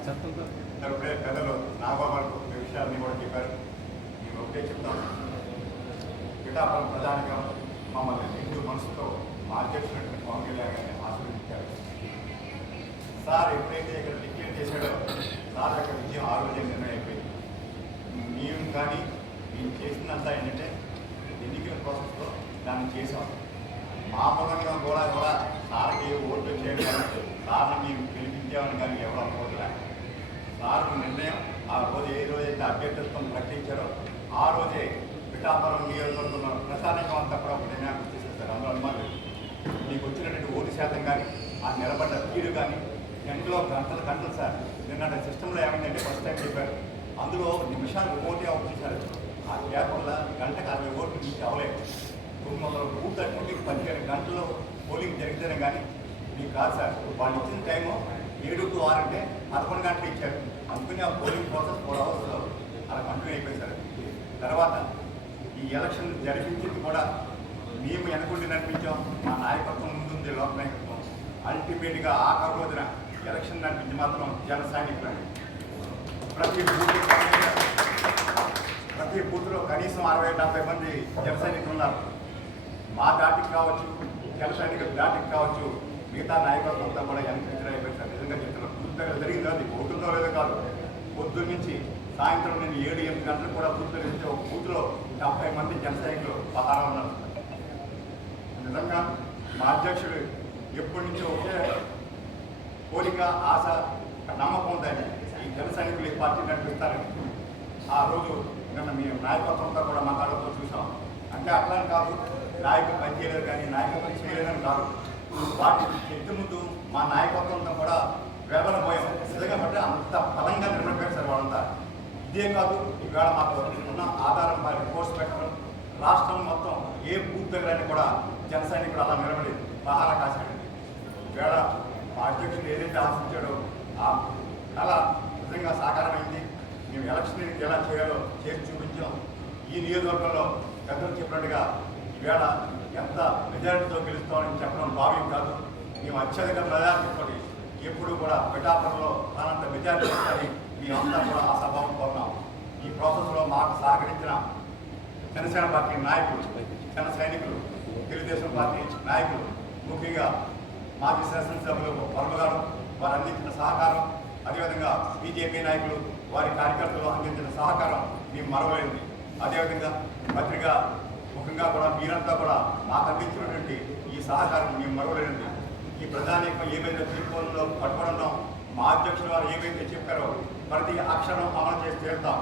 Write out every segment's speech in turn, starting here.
ఇప్పుడే పెద్దలు నాగబాబు విషయాన్ని కూడా చెప్పారు. మేము ఒకటే చెప్తాం, పిఠాపురం ప్రధానిగా మమ్మల్ని నిండు మనసుతో మార్చేసినటువంటి పవన్ కళ్యాణ్ గారిని ఆశీర్వదించారు. సార్ ఎప్పుడైతే ఇక్కడ డిక్లేర్ చేశాడో సార్ యొక్క విజయం ఆ రోజే నిర్ణయం అయిపోయింది. మేము కానీ మేము చేసినంతా ఏంటంటే ఎన్నికల ప్రాసెస్లో దాన్ని చేసాం. మా మూలంగా కూడా సార్కి ఓట్లు చేయడం కానీ సార్ని మేము గెలిపించామని కానీ ఎవరు అనుకోవట్లే. సార్ నిర్ణయం ఆ రోజు ఏ రోజైతే అభ్యర్థిత్వం ప్రకటించారో ఆ రోజే పిఠాపురం నియోజకవర్గంలో ప్రధానికం అంతా కూడా ఒక నిర్ణయానికి చేసేస్తారు. అందులో అనుమానం మీకు వచ్చినటువంటి ఓటు శాతం కానీ ఆ నిలబడ్డ తీరు కానీ ఎంట్లో గంటలు సార్ నిన్న సిస్టంలో ఏమైందంటే ఫస్ట్ టైం చెప్పారు. అందులో నిమిషానికి ఓటే అవుట్ చేశారు. ఆ పేపర్లో గంటకు 60 ఓట్లు మీకు అవ్వలేదు. 900 బూత్ అంటే మీకు 15 గంటల్లో పోలింగ్ జరిగితేనే కానీ మీకు కాదు సార్. వాళ్ళు ఇచ్చిన టైము 7 to 6 అంటే 11 గంటలు ఇచ్చారు. అందుకని ఆ పోలింగ్ ప్రాసెస్ 4 hours అలా కంటిన్యూ అయిపోయింది సార్. తర్వాత ఈ ఎలక్షన్ జరిపించింది కూడా మేము వెనకుండి నడిపించాం. మా నాయకత్వం ముందుంది, లోక నాయకత్వం. అల్టిమేట్గా ఆఖరి రోజున ఎలక్షన్ నడిపించి మాత్రం జన సైనికులు. ప్రతి బూత్లో కనీసం 60-70 మంది జన సైనికులు ఉన్నారు. మా దాటికి కావచ్చు, జన సైనికుల దాటికి కావచ్చు, మిగతా నాయకత్వం అంతా కూడా వెనక్కి అయిపోయింది. నిజంగా చెప్తున్నారు, పూర్తిగా జరిగింది. అది ఓటుందో లేదో కాదు. పొద్దున్న నుంచి సాయంత్రం నేను 7-8 గంటలకు కూడా బూత్లో వెళ్తే ఒక బూత్లో 70 మంది జన సైనికులు పహారా ఉన్నారు. నిజంగా మా అధ్యక్షుడు ఎప్పటి నుంచో ఒకే కోరిక, ఆశ, నమ్మకం ఉందని ఈ జన సైనికులు ఈ పార్టీ నడిపిస్తారని. ఆ రోజు నిన్న మీ నాయకత్వంతో కూడా మాట్లాడుతూ చూసాం. అంటే అట్లా కాదు నాయకులు పని చేయలేదు కానీ నాయకత్వం చేయలేదని కాదు. వాటి చెట్టు ముందు మా నాయకత్వంతో కూడా వేదనపోయాం. నిజంగా బట్టి అంత బలంగా నిలబడిపోయారు సార్ వాళ్ళంతా. ఇదే కాదు, ఈవేళ మాకు ఉన్న ఆధారం వారి రిపోర్ట్స్ పెట్టడం, రాష్ట్రం మొత్తం ఏ బూత్ దగ్గరైనా కూడా జన సైనికుడు అలా నిలబడి పహారా కాశాడు. ఈవేళ మా అధ్యక్షుడు ఏదైతే ఆశించాడో ఆ కళ నిజంగా సాకారమైంది. మేము ఎలక్షన్ ఎలా చేయాలో చేసి చూపించాం. ఈ నియోజకవర్గంలో పెద్దలు చెప్పినట్టుగా ఈవేళ ఎంత మెజారిటీతో గెలుస్తామని చెప్పడం భావ్యం కాదు. మేము అత్యధిక మెజారిటీతో ఎప్పుడు కూడా పిఠాపురంలో అనంత మెజారిటీ వస్తారని మేమంతా కూడా ఆశాభావం కోరున్నాం. ఈ ప్రాసెస్లో మాకు సహకరించిన జనసేన పార్టీ నాయకులు, జన సైనికులు, తెలుగుదేశం పార్టీ నాయకులు, ముఖ్యంగా మాజీ శాసనసభ్యులు వర్మ గారు వారు అందించిన సహకారం, అదేవిధంగా బీజేపీ నాయకులు వారి కార్యకర్తలు అందించిన సహకారం మేము మరవలేనిది. అదేవిధంగా పత్రిక ముఖ్యంగా కూడా మీరంతా కూడా మాకు అందించినటువంటి ఈ సహకారం మేము మరవలేనిది. ఈ ప్రధానికం ఏవైతే తీర్పుల్లో పట్టుకోవడం మా అధ్యక్షులు వారు ఏవైతే చెప్పారో ప్రతి అక్షరం అమలు చేసి తీరుతాం.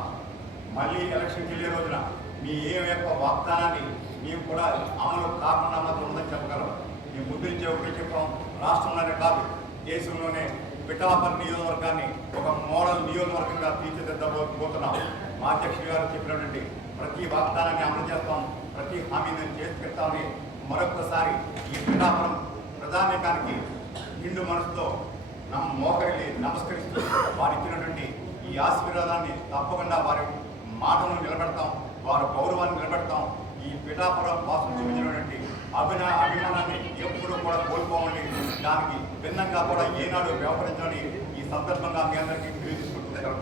మళ్ళీ ఎలక్షన్కి వెళ్ళే రోజున మీ ఏ యొక్క వాగ్దానాన్ని మేము కూడా అమలు కాకుండా మాత్రం ఉందని చెప్పగలం. మేము ముందు నుంచే ఒకటి చెప్పాం, రాష్ట్రంలోనే కాదు దేశంలోనే పిఠాపురం నియోజకవర్గాన్ని ఒక మోడల్ నియోజకవర్గంగా తీర్చిదిద్దబోతున్నాం. మా అధ్యక్షుడు గారు చెప్పినటువంటి ప్రతి వాగ్దానాన్ని అమలు చేస్తాం, ప్రతి హామీని చేస్తామని మరొకసారి ఈ పిఠాపురం ప్రధానికానికి నిండు మనసుతో మోకరిని నమస్కరిస్తూ వారు ఇచ్చినటువంటి ఈ ఆశీర్వాదాన్ని తప్పకుండా వారి మాటను నిలబెడతాం, వారి గౌరవాన్ని నిలబెడతాం. ఈ పిఠాపురం కోసం చూపించినటువంటి అభిమానాన్ని ఎప్పుడూ కూడా కోల్పోవాలి. దానికి భిన్నంగా కూడా ఏనాడు వ్యవహరించాలని ఈ సందర్భంగా మీ అందరికీ తెలియజేసుకుంటున్నాను.